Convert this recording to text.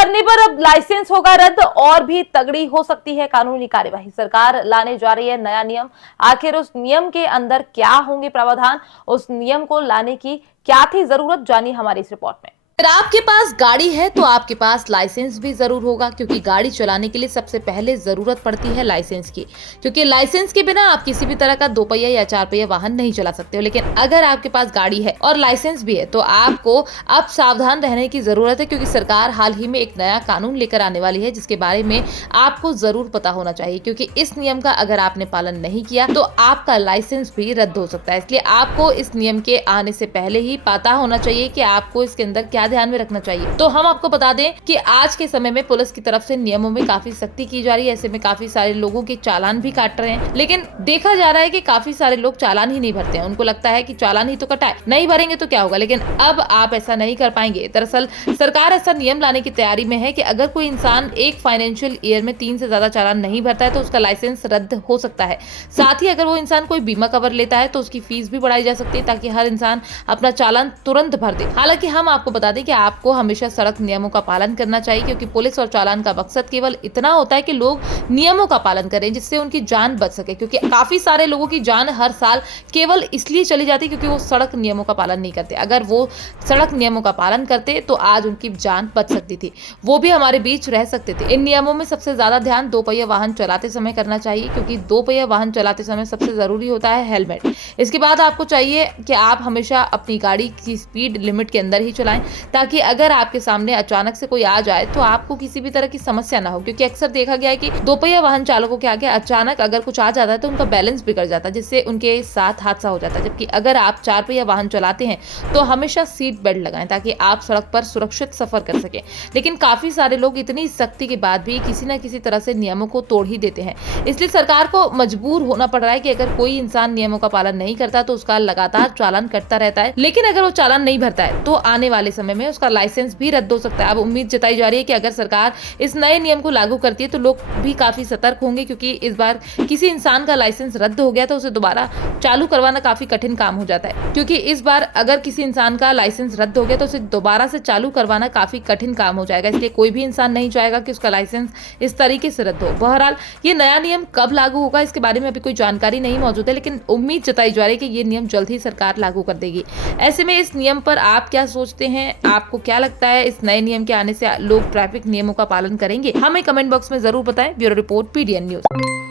करने पर अब लाइसेंस होगा रद्द और भी तगड़ी हो सकती है कानूनी कार्यवाही। सरकार लाने जा रही है नया नियम। आखिर उस नियम के अंदर क्या होंगे प्रावधान, उस नियम को लाने की क्या थी जरूरत, जानिए हमारी इस रिपोर्ट में। अगर आपके पास गाड़ी है तो आपके पास लाइसेंस भी जरूर होगा, क्योंकि गाड़ी चलाने के लिए सबसे पहले जरूरत पड़ती है लाइसेंस की। क्योंकि लाइसेंस के बिना आप किसी भी तरह का 2 पहिया या 4 पहिया वाहन नहीं चला सकते हो। लेकिन अगर आपके पास गाड़ी है और लाइसेंस भी है तो आपको अब सावधान रहने की जरूरत है, क्योंकि सरकार हाल ही में एक नया कानून लेकर आने वाली है, जिसके बारे में आपको जरूर पता होना चाहिए। क्योंकि इस नियम का अगर आपने पालन नहीं किया तो आपका लाइसेंस भी रद्द हो सकता है। इसलिए आपको इस नियम के आने से पहले ही पता होना चाहिए कि आपको इसके अंदर क्या ध्यान में रखना चाहिए। तो हम आपको बता दें कि आज के समय में पुलिस की तरफ से नियमों में काफी सख्ती की जा रही है। ऐसे में काफी सारे लोगों के चालान भी काट रहे हैं, लेकिन देखा जा रहा है कि काफी सारे लोग चालान ही नहीं भरते हैं। उनको लगता है कि चालान ही तो कटाए, नहीं भरेंगे तो क्या होगा। लेकिन अब आप ऐसा नहीं कर पाएंगे। दरअसल सरकार ऐसा नियम लाने की तैयारी में है कि अगर कोई इंसान एक फाइनेंशियल ईयर में 3 से ज्यादा चालान नहीं भरता है तो उसका लाइसेंस रद्द हो सकता है। साथ ही अगर वो इंसान कोई बीमा कवर लेता है तो उसकी फीस भी बढ़ाई जा सकती है, ताकि हर इंसान अपना चालान तुरंत भर दे। हालांकि हम आपको बता दें कि आपको हमेशा सड़क नियमों का पालन करना चाहिए, क्योंकि पुलिस और चालान का मकसद केवल इतना होता है कि लोग नियमों का पालन करें, जिससे उनकी जान बच सके। क्योंकि काफी सारे लोगों की जान हर साल केवल इसलिए चली जाती है क्योंकि वो सड़क नियमों का पालन नहीं करते। अगर वो सड़क नियमों का पालन करते तो आज उनकी जान बच सकती थी, वो भी हमारे बीच रह सकते थे। इन नियमों में सबसे ज्यादा ध्यान 2 पहिया वाहन चलाते समय करना चाहिए, क्योंकि 2 पहिया वाहन चलाते समय सबसे जरूरी होता है हेलमेट। इसके बाद आपको चाहिए कि आप हमेशा अपनी गाड़ी की स्पीड लिमिट के अंदर ही चलाएं, ताकि अगर आपके सामने अचानक से कोई आ जाए तो आपको किसी भी तरह की समस्या ना हो। क्योंकि अक्सर देखा गया है कि 2 पहिया वाहन चालकों के आगे अचानक अगर कुछ आ जाता है तो उनका बैलेंस बिगड़ जाता है, जिससे उनके साथ हादसा हो जाता है। जबकि अगर आप 4 पहिया वाहन चलाते हैं तो हमेशा सीट बेल्ट लगाएं, ताकि आप सड़क पर सुरक्षित सफर कर सकें। लेकिन काफी सारे लोग इतनी सख्ती के बाद भी किसी न किसी तरह से नियमों को तोड़ ही देते हैं। इसलिए सरकार को मजबूर होना पड़ रहा है कि अगर कोई इंसान नियमों का पालन नहीं करता तो उसका लगातार चालान कटता रहता है। लेकिन अगर वो चालान नहीं भरता है तो आने वाले समय में उसका लाइसेंस भी रद्द हो सकता है। अब उम्मीद जताई जा रही है कि अगर सरकार इस नए नियम को लागू करती है तो लोग भी काफी सतर्क होंगे, क्योंकि इस बार किसी इंसान का लाइसेंस रद्द हो गया तो उसे दोबारा चालू करवाना काफी कठिन काम हो जाता है। क्योंकि इस बार अगर किसी इंसान का लाइसेंस रद्द हो गया तो उसे दोबारा से चालू करवाना काफी कठिन काम हो जाएगा। इसलिए कोई भी इंसान नहीं चाहेगा कि उसका लाइसेंस इस तरीके से रद्द हो। बहरहाल ये नया नियम कब लागू होगा इसके बारे में अभी कोई जानकारी नहीं मौजूद है, लेकिन उम्मीद जताई जा रही है कि ये नियम जल्द ही सरकार लागू कर देगी। ऐसे में इस नियम पर आप क्या सोचते हैं? आपको क्या लगता है इस नए नियम के आने से लोग ट्रैफिक नियमों का पालन करेंगे? हमें कमेंट बॉक्स में जरूर बताएं। Bureau report, PDN news.